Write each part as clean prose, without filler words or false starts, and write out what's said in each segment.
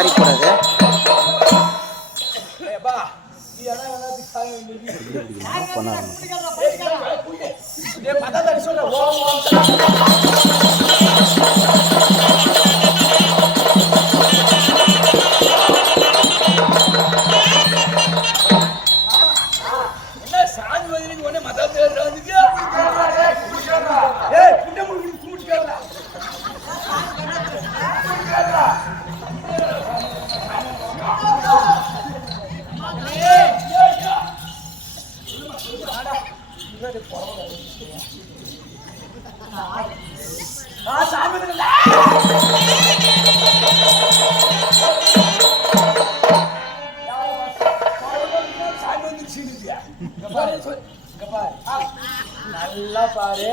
மறைக்கூடாது. நல்லா பாரு.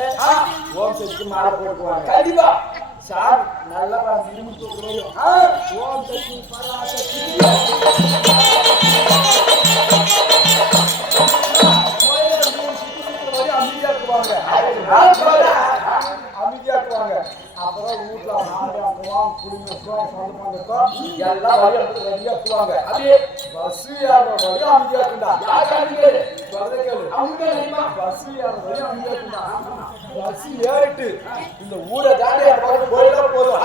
ஓம் சக்தி மாலை போட்டுக்குவாங்க. கண்டிப்பா சார் நல்லா பாரு. ஓம் சக்தி பராசக்தி அமைதியாக்குவாங்க. அப்புறம் வீட்டுல ஆடுவாங்க, குடிமைக்கும் சொந்தமாக்கும் எல்லாம் வழியாக்குவாங்க. அதே பஸ் ஏற வழி அமைதியாக்குண்டா. பஸ் ஏற வழி அமைதியாக்குண்டா. பஸ் ஏறிட்டு இந்த ஊரை தாண்டி போயிட்டா போதும்.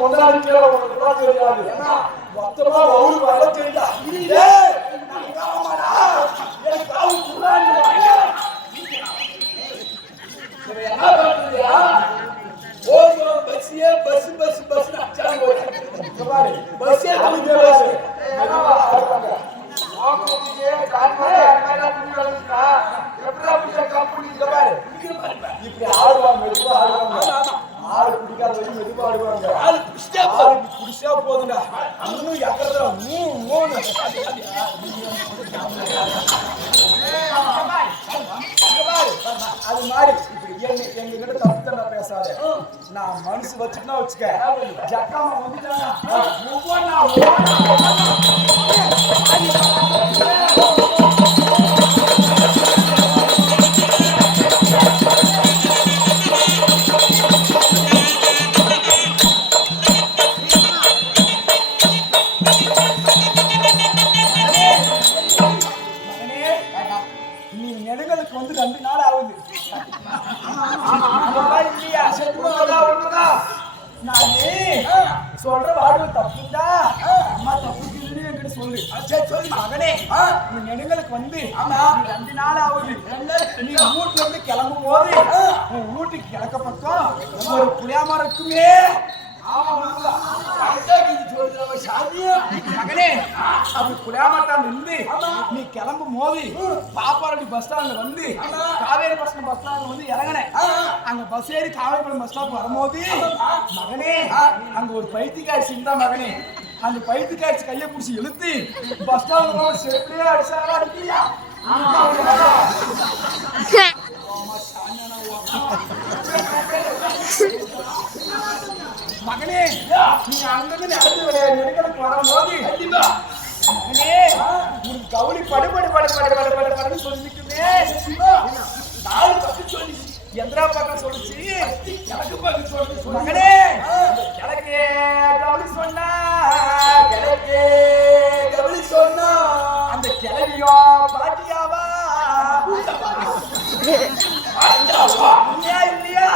முன்னாடி தெரியாது. ஏன்னா மொத்தமா ஊரு வர தெரியா. இப்படி ஆடுவாங்க, மெதுவா ஆடுவாங்க. ஆடு பிடிக்காத வழி மெதுவா ஆடுவாங்க. ஆடு குடிச்சா போதுண்டா. இன்னும் எக்கறதுல அது மாதிரி எங்க கிட்ட தப்பு தண்டா பேசாத. நான் மனசு வச்சுட்டுனா வச்சுக்க. ஜக்காம வந்துட்டாங்க. நீ நெடுங்களுக்கு வந்து 2 நாள் ஆகுது. இல்லையா ஒண்ணுதான். நானே சொல்ற வாடு தப்புண்டா. அம்மா தப்புன்னு என்கிட்ட சொல்லு. சொல்லு மகனே. நீ நெடுங்களுக்கு வந்து 2 நாள் ஆகுது. நீ வீட்டுல இருந்து கிளம்பும் போது உன் வீட்டுக்கு கிழக்க பக்கம் ஒரு புளியாமரம் இருக்குமே. மகனே அப்படி புளியாமரத்தால் இருந்து நீ கிளம்பும் போது பாப்பாரடி பஸ் ஸ்டாண்ட்ல வந்து காவேரி பஸ் ஸ்டாண்ட்ல வந்து இறங்கினேன். அங்க பஸ் ஏறி காவேரிபுரம் பஸ் ஸ்டாப் வரும்போது மகனே அங்க ஒரு பைத்தியக்காரி சிந்தா. மகனே அந்த பைத்தியக்காரி கையை பிடிச்சி இழுத்து பஸ் ஸ்டாண்ட்ல செட்டிலே அடிச்சாரா அடிக்கியா? மகனே நீ அங்கிருந்து நடந்து நெடுங்களுக்கு வரும்போது மகனே உன் கவுளி படுன்னு சொல்லிக்குமே. 4 பக்கம் சொல்லி எந்திரா பக்கம் சொல்லிச்சு, எனக்கு பக்கம் சொல்லிச்சு. மகனே கிழக்கே கவுளி சொன்னா அந்த கிழவியோ பாட்டியாவா இல்லையா?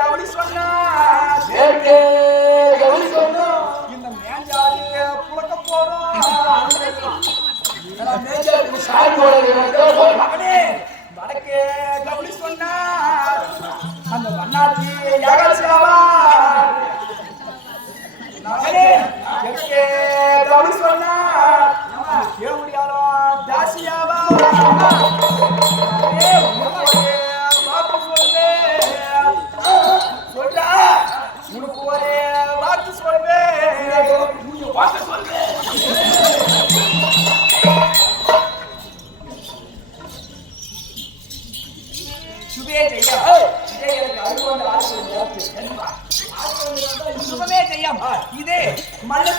கவுளி சொன்னா இந்த மேஞ்சாடி புழக்க போறோம். மகனே வடக்கே கவுளி சொன்னா அந்த வண்ணாத்தி யாகாசியாவா. மகனே எக்கே கவுளி சொன்னா கேவுடியாரோ தாசியாவா. சொல்றா உனக்கு ஒரே வாக்கு சொல்வேன். சுபே ஜெயம் இதே மல்லது